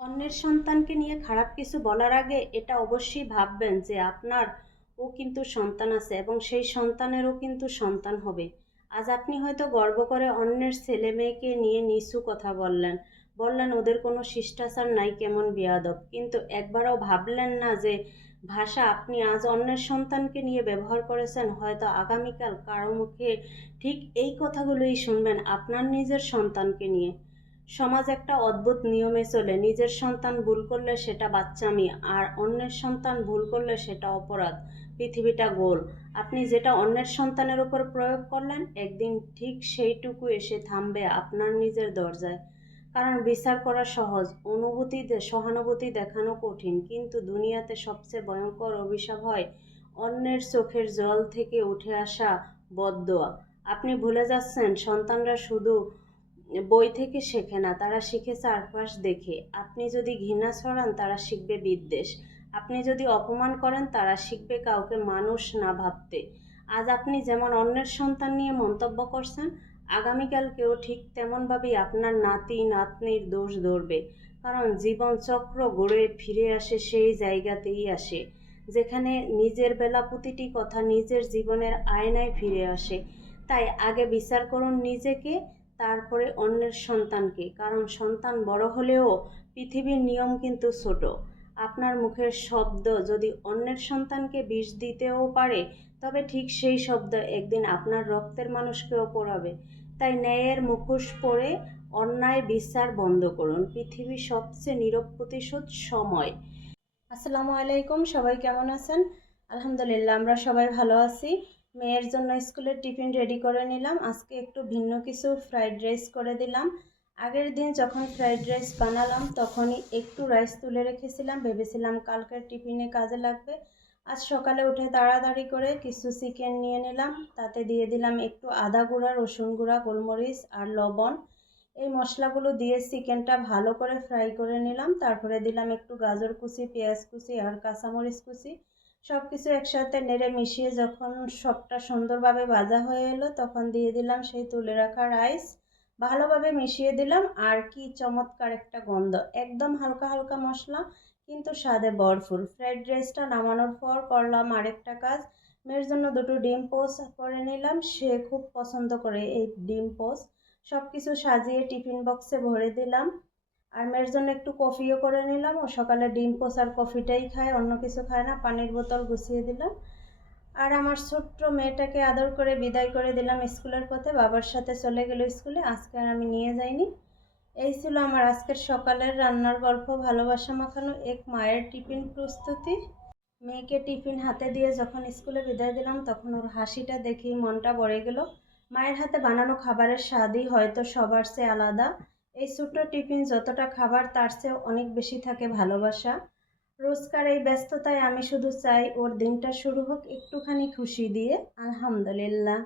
অন্যের সন্তানকে নিয়ে খারাপ কিছু বলার আগে এটা অবশ্যই ভাববেন যে আপনার ও কিন্তু সন্তান আছে এবং সেই সন্তানেরও কিন্তু সন্তান হবে। আজ আপনি হয়তো গর্ব করে অন্যের ছেলে মেয়েকে নিয়ে নিচু কথা বললেন। বললেন, ওদের কোনো শিষ্টাচার নাই, কেমন বেয়াদব? কিন্তু একবারও ভাবলেন না যে ভাষা আপনি আজ অন্যের সন্তানকে নিয়ে ব্যবহার করেছেন, হয়তো আগামীকাল কারও মুখে ঠিক এই কথাগুলোই শুনবেন, আপনার নিজের সন্তানকে নিয়ে। সমাজ একটা অদ্ভুত নিয়মে চলে। নিজের সন্তান ভুল করলে সেটা বাচ্চামি, আর অন্যের সন্তান ভুল করলে সেটা অপরাধ। পৃথিবীটা গোল। আপনি যেটা অন্যের সন্তানের উপর প্রয়োগ করলেন, একদিন ঠিক সেইটুকু এসে থামবে আপনার নিজের দরজায়। কারণ বিচার করা সহজ। অনুভূতি সহানুভূতি দেখানো কঠিন। কিন্তু দুনিয়াতে সবচেয়ে ভয়ঙ্কর অভিশাপ হয় অন্যের চোখের জল থেকে উঠে আসা বদদোয়া আপনি ভুলে যাচ্ছেন, সন্তানরা শুধু বই থেকে শেখে না, তারা শিখে চারপাশ দেখে। আপনি যদি ঘৃণা ছড়ান তারা শিখবে বিদ্বেষ। আপনি যদি অপমান করেন, তারা শিখবে কাউকে মানুষ না ভাবতে। আজ আপনি যেমন অন্যের সন্তান নিয়ে মন্তব্য করছেন, আগামীকাল কেউ ঠিক তেমনভাবেই আপনার নাতি, নাতনির দোষ ধরবে। কারণ জীবন চক্র গড়ে ফিরে আসে সেই জায়গাতেই আসে, যেখানে নিজের বেলা প্রতিটি কথা নিজের জীবনের আয়নায় ফিরে আসে। তাই আগে বিচার করুন নিজেকে তারপরে অন্যের সন্তানকে। কারণ সন্তান বড় হলেও পৃথিবীর নিয়ম কিন্তু ছোট। আপনার মুখের শব্দ যদি অন্যের সন্তানকে বিষ দিতেও পারে, তবে ঠিক সেই শব্দ একদিন আপনার রক্তের মানুষকেও পড়াবে। তাই ন্যায়ের মুখোশ পরে অন্যায় বিচার বন্ধ করুন। পৃথিবীর সবচেয়ে নীরব প্রতিশোধ সময়। আসসালামু আলাইকুম, সবাই কেমন আছেন? আলহামদুলিল্লাহ, আমরা সবাই ভালো আছি। মেয়ের জন্য স্কুলের টিফিন রেডি করে নিলাম। আজকে একটু ভিন্ন কিছু ফ্রাইড রাইস করে দিলাম। আগের দিন যখন ফ্রাইড রাইস বানালাম, তখনই একটু রাইস তুলে রেখেছিলাম। ভেবেছিলাম কালকের টিফিনে কাজে লাগবে। আজ সকালে উঠে তাড়াতাড়ি করে কিছু চিকেন নিয়ে নিলাম। তাতে দিয়ে দিলাম একটু আদা গুঁড়া, রসুন গুঁড়া, গোলমরিচ আর লবণ। এই মশলাগুলো দিয়ে চিকেনটা ভালো করে ফ্রাই করে নিলাম। তারপরে দিলাম একটু গাজর কুচি, পেঁয়াজ কুচি আর কাঁচামরিচ কুচি। সব কিছু একসাথে নেড়ে মিশিয়ে যখন সবটা সুন্দরভাবে ভাজা হয়ে এলো, তখন দিয়ে দিলাম সেই তুলে রাখা রাইস ভালোভাবে মিশিয়ে দিলাম, আর কি চমৎকার একটা গন্ধ। একদম হালকা হালকা মশলা, কিন্তু স্বাদে ভরপুর। ফ্রাইড রাইসটা নামানোর পর করলাম আরেকটা কাজ। মেয়ের জন্য দুটো ডিম পোস্ট করে নিলাম। সে খুব পছন্দ করে এই ডিম পোস্ট। সব কিছু সাজিয়ে টিফিন বক্সে ভরে দিলাম। আর মেয়ের জন্য একটু কফিও করে নিলাম ও সকালে ডিম পোস আর কফিটাই খায়, অন্য কিছু খায় না। পানির বোতল গুছিয়ে দিলাম। আর আমার ছোট্ট মেয়েটাকে আদর করে বিদায় করে দিলাম স্কুলের পথে। বাবার সাথে চলে গেল স্কুলে, আজকে আর আমি নিয়ে যাইনি। এই ছিল আমার আজকের সকালের রান্নার গল্প, ভালোবাসা মাখানো, এক মায়ের টিফিন প্রস্তুতি। মেয়েকে টিফিন হাতে দিয়ে যখন স্কুলে বিদায় দিলাম, তখন ওর হাসিটা দেখেই মনটা ভরে গেল। মায়ের হাতে বানানো খাবারের স্বাদই হয়তো সবার চেয়ে আলাদা। এই ছোট্ট টিফিন যতটা খাবার তার চেয়েও অনেক বেশি থাকে ভালোবাসা। রোজকার এই ব্যস্ততায় আমি শুধু চাই ওর দিনটা শুরু হোক একটুখানি খুশি দিয়ে। আলহামদুলিল্লাহ।